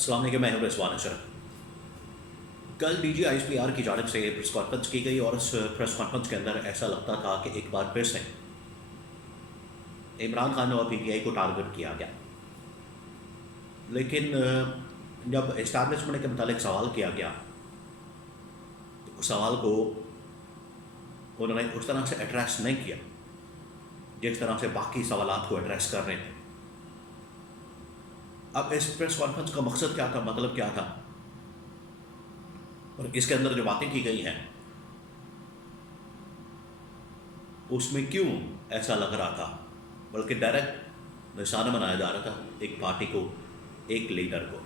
अस्सलाम वालेकुम, मैं हूं रिजवान अशरफ। कल DGISPR की जानिब से प्रेस कॉन्फ्रेंस की गई और उस प्रेस कॉन्फ्रेंस के अंदर ऐसा लगता था कि एक बार फिर से इमरान खान और PTI को टारगेट किया गया। लेकिन जब इस्टेब्लिशमेंट के मुतालिक सवाल किया गया तो उस सवाल को उन्होंने उस तरह से एड्रेस नहीं किया जिस तरह से बाकी सवालात को एड्रेस कर रहे थे। अब इस प्रेस कॉन्फ्रेंस का मकसद क्या था, मतलब क्या था, और इसके अंदर जो बातें की गई हैं उसमें क्यों ऐसा लग रहा था, बल्कि डायरेक्ट निशाना बनाया जा रहा था एक पार्टी को, एक लीडर को।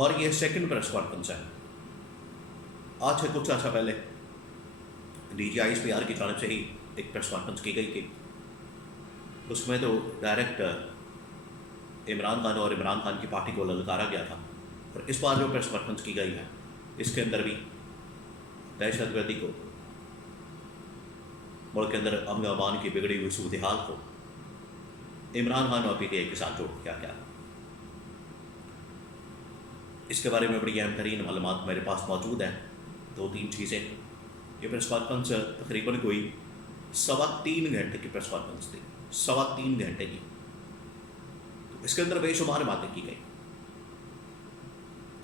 और ये सेकंड प्रेस कॉन्फ्रेंस है। आज से कुछ अर्सा पहले DGISPR की जानिब से ही एक प्रेस कॉन्फ्रेंस की गई थी। उसमें तो डायरेक्ट इमरान खान और इमरान खान की पार्टी को ललकारा गया था। और इस बार जो प्रेस कॉन्फ्रेंस की गई है इसके अंदर भी दहशतगर्दी को, मुल्क के अंदर अमन अमान की बिगड़ी हुई सूरत हाल को इमरान खान और PTI के साथ जोड़ दिया गया। इसके बारे में बड़ी अहम तरीन मालूमात मेरे पास मौजूद हैं। 2-3 चीज़ें। ये प्रेस कॉन्फ्रेंस तकरीबन कोई 3.25 घंटे की प्रेस कॉन्फ्रेंस थी, 3.25 घंटे की। तो इसके अंदर बेशुमार बातें की गई।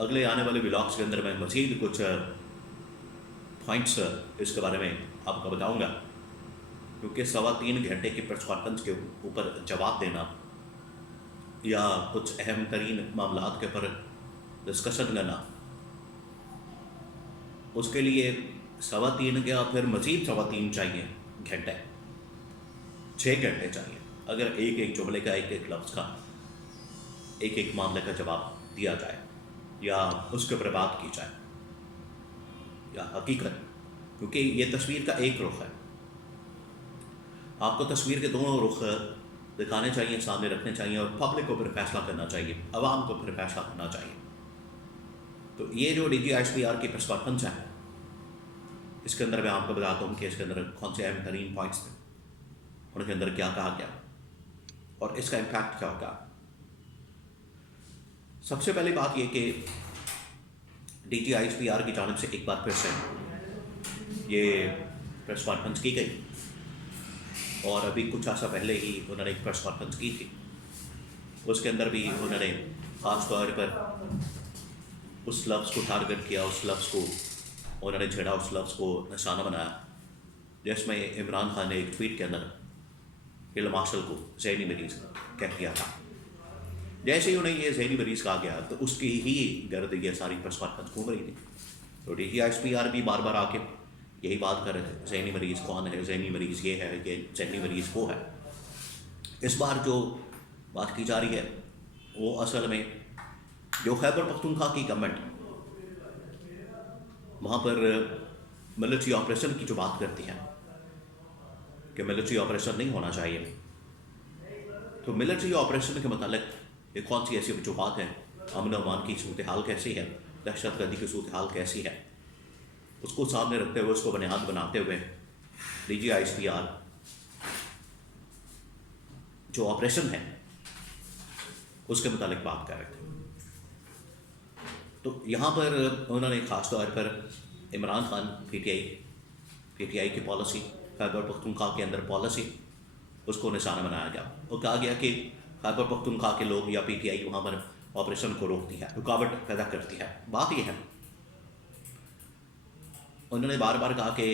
अगले आने वाले व्लॉग्स के अंदर मैं मज़ीद कुछ पॉइंट्स इसके बारे में आपको बताऊंगा, क्योंकि 3.25 घंटे की प्रेस कॉन्फ्रेंस के ऊपर जवाब देना या कुछ अहम तरीन मामलात के ऊपर डिस्कशन करना, उसके लिए 3.25 या फिर मज़ीद 3.25 चाहिए घंटे, 6 घंटे चाहिए। अगर एक एक जुमले का, एक एक लफ्ज़ का, एक एक मामले का जवाब दिया जाए या उसके ऊपर बात की जाए या हकीकत, क्योंकि ये तस्वीर का एक रुख है। आपको तस्वीर के दोनों रुख दिखाने चाहिए, सामने रखने चाहिए, और पब्लिक को फिर फैसला करना चाहिए, आवाम को फिर फैसला करना चाहिए। तो ये जो DGISPR की प्रेस कॉन्फ्रेंस है, इसके अंदर मैं आपको बताता हूँ कि इसके अंदर कौन से अहम तरीन पॉइंट्स थे, उनके अंदर क्या कहा गया और इसका इम्पैक्ट क्या होगा। सबसे पहली बात ये कि DGISPR की जानिब से एक बार फिर से ये प्रेस कॉन्फ्रेंस की गई, और अभी कुछ अर्सा पहले ही उन्होंने एक प्रेस कॉन्फ्रेंस की थी। उसके अंदर भी उन्होंने ख़ास तौर पर उस लफ्ज़ को टारगेट किया, उस लफ्ज़ को उन्होंने छेड़ा, उस लफ्ज़ को निशाना बनाया जिसमें इमरान खान ने एक ट्वीट के अंदर फील्ड मार्शल को ज़हनी मरीज़ कह दिया था। जैसे ही उन्हें ये ज़हनी मरीज़ कहा गया तो उसकी ही गर्द ये सारी प्रेस कॉन्फ्रेंस घूम रही थी। तो DGISPR भी बार बार आके यही बात कर रहे थे, ज़हनी मरीज़ कौन है, ज़हनी मरीज़ ये है, ये ज़हनी मरीज़ वो है। इस बार जो बात की जा रही है वो असल में जो खैबर पख्तूनख्वा की गवर्नमेंट वहाँ पर मिलिट्री ऑपरेशन की जो बात करती है कि मिलिट्री ऑपरेशन नहीं होना चाहिए, तो मिलिट्री ऑपरेशन के मतलब ये कौन सी ऐसी वजूहत हैं, अमन अमान की सूरत हाल कैसी है, दहशतगर्दी की सूरत हाल कैसी है, उसको सामने रखते हुए, उसको बुनियाद बनाते हुए DGISPR जो ऑपरेशन है उसके मुतालिक बात कर रहे थे। तो यहाँ पर उन्होंने ख़ास तौर पर इमरान खान, PTI की पॉलिसी, खैबर पख्तूनख्वा के अंदर पॉलिसी, उसको निशाना बनाया गया और कहा गया कि खैबर पख्तूनख्वा के लोग या PTI वहाँ पर ऑपरेशन को रोकती है, रुकावट पैदा करती है। बात यह है, उन्होंने बार बार कहा कि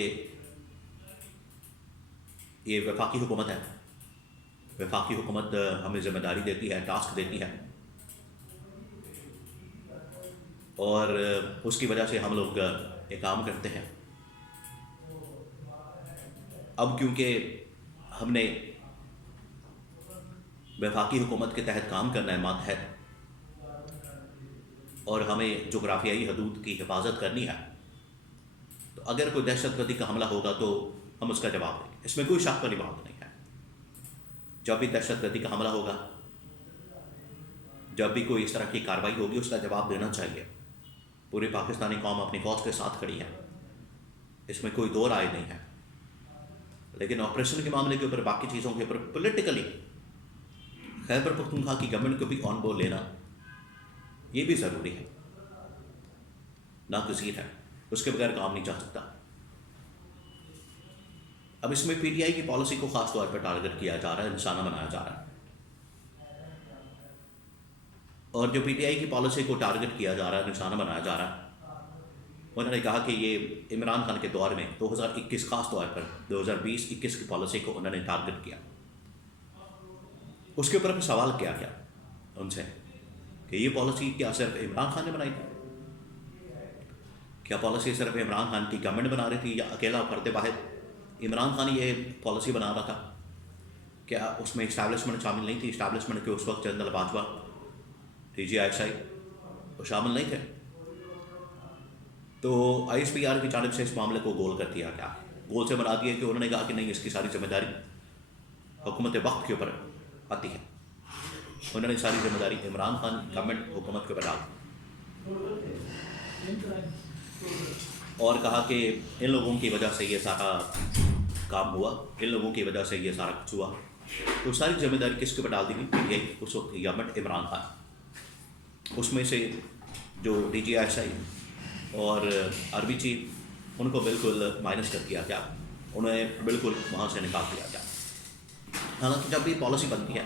ये वफाकी हुकूमत है, वफाकी हुकूमत हमें ज़िम्मेदारी देती है, टास्क देती है, और उसकी वजह से हम लोग ये काम करते हैं। अब क्योंकि हमने वफाकी हुकूमत के तहत काम करना है, मातहत, और हमें जोग्राफियाई हदूद की हिफाजत करनी है, तो अगर कोई दहशतगर्दी का हमला होगा तो हम उसका जवाब देंगे, इसमें कोई शक वाली बात नहीं है। जब भी दहशतगर्दी का हमला होगा, जब भी कोई इस तरह की कार्रवाई होगी, उसका जवाब देना चाहिए। पूरी पाकिस्तानी कौम अपनी फौज के साथ खड़ी है, इसमें कोई दो राय नहीं है। लेकिन ऑपरेशन के मामले के ऊपर, बाकी चीज़ों के ऊपर पॉलिटिकली खैबर पख्तूनख्वा की गवर्नमेंट को भी ऑन बोर्ड लेना ये भी ज़रूरी है, नागज़ीर है, उसके बगैर काम नहीं चल सकता। अब इसमें पीटीआई की पॉलिसी को ख़ास तौर पर टारगेट किया जा रहा है, निशाना बनाया जा रहा है। और जो पीटीआई की पॉलिसी को टारगेट किया जा रहा है, निशाना बनाया जा रहा है, उन्होंने कहा कि ये इमरान खान के दौर में 2021 खास तौर पर 2020-21 की पॉलिसी को उन्होंने टारगेट किया। उसके ऊपर सवाल किया गया उनसे कि ये पॉलिसी क्या सिर्फ इमरान खान ने बनाई थी? क्या पॉलिसी सिर्फ इमरान खान की गवर्नमेंट बना रही थी या अकेला फर्द वाहिद इमरान खान ये पॉलिसी बना रहा था? क्या उसमें इस्टेब्लिशमेंट शामिल नहीं थी? इस्टेब्लिशमेंट के उस वक्त जनरल बाजवा, DGI वो शामिल नहीं थे। तो ISPR की जानिब से इस मामले को गोल कर दिया गया। गोल से बना दिया कि उन्होंने कहा कि नहीं, इसकी सारी जिम्मेदारी हुकूमत वक्त के ऊपर आती है। उन्होंने सारी जिम्मेदारी इमरान खान गवर्नमेंट हुकूमत के ऊपर डाल और कहा कि इन लोगों की वजह से ये सारा काम हुआ, इन लोगों की वजह से ये सारा कुछ हुआ। तो सारी जिम्मेदारी किसके ऊपर डाल दी गई? पीटीआई उस वक्त गवर्नमेंट, इमरान खान। उसमें से जो DGI और आर्मी चीफ, उनको बिल्कुल माइनस कर दिया गया, उन्हें बिल्कुल वहाँ से निकाल दिया गया। हालांकि जब भी पॉलिसी बनती है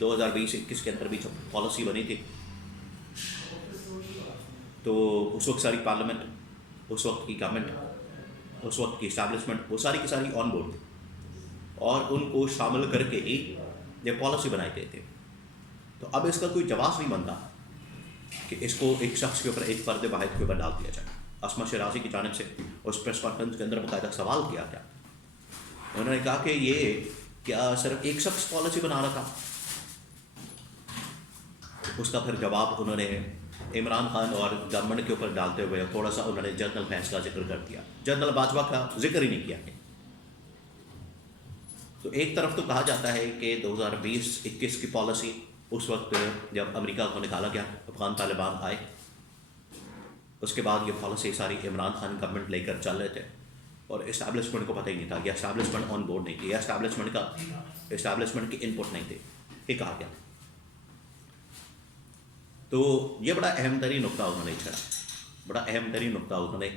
2020-21 के अंदर भी जब पॉलिसी बनी थी तो उस वक्त सारी पार्लियामेंट, उस वक्त की गवर्नमेंट, उस वक्त की इस्टेब्लिशमेंट, वो सारी की सारी ऑन बोर्ड थी और उनको शामिल करके ही ये पॉलिसी बनाई गई थी। तो अब इसका कोई जवाब नहीं बनता कि इसको एक शख्स के ऊपर, एक फर्द वाहिद के ऊपर डाल दिया जाए। अस्मा शराजी की जानिब से उस प्रेस कॉन्फ्रेंस के अंदर बाकायदा सवाल किया गया। उन्होंने कहा कि ये क्या सिर्फ एक शख्स पॉलिसी बना रहा था? उसका फिर जवाब उन्होंने इमरान खान और गवर्नमेंट के ऊपर डालते हुए थोड़ा सा उन्होंने जनरल भैंस का जिक्र कर दिया, जनरल बाजवा का जिक्र ही नहीं किया। तो एक तरफ तो कहा जाता है कि 2020-21 की पॉलिसी उस वक्त जब अमेरिका को निकाला गया, अफगान तालिबान आए, उसके बाद ये पॉलिसी सारी इमरान खान गवर्नमेंट लेकर चल रहे थे और इस्टेब्लिशमेंट को पता ही नहीं था, या इस्टेब्लिशमेंट ऑन बोर्ड नहीं थी, या इस्टेब्लिशमेंट के इनपुट नहीं थे, ये कहा गया। तो ये बड़ा अहम तरीन नुक्ता उन्होंने छेड़ा, बड़ा अहम तरीन नुक्ता उन्होंने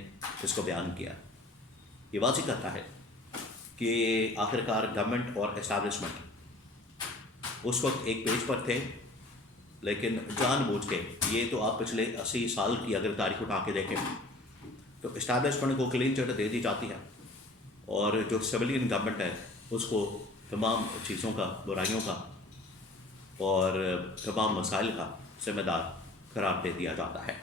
इसको बयान किया। ये वाज़ेह करता है कि आखिरकार गवर्नमेंट और इस्टेब्लिशमेंट उस वक्त एक पेज पर थे, लेकिन जानबूझ के, ये तो आप पिछले 80 साल की अगर तारीख उठा के देखें तो इस्टेब्लिशमेंट को क्लीन चिट दे दी जाती है और जो सिविलियन गवर्नमेंट है उसको तमाम चीज़ों का, बुराइयों का और तमाम मसाइल का जिम्मेदार करार दे दिया जाता है।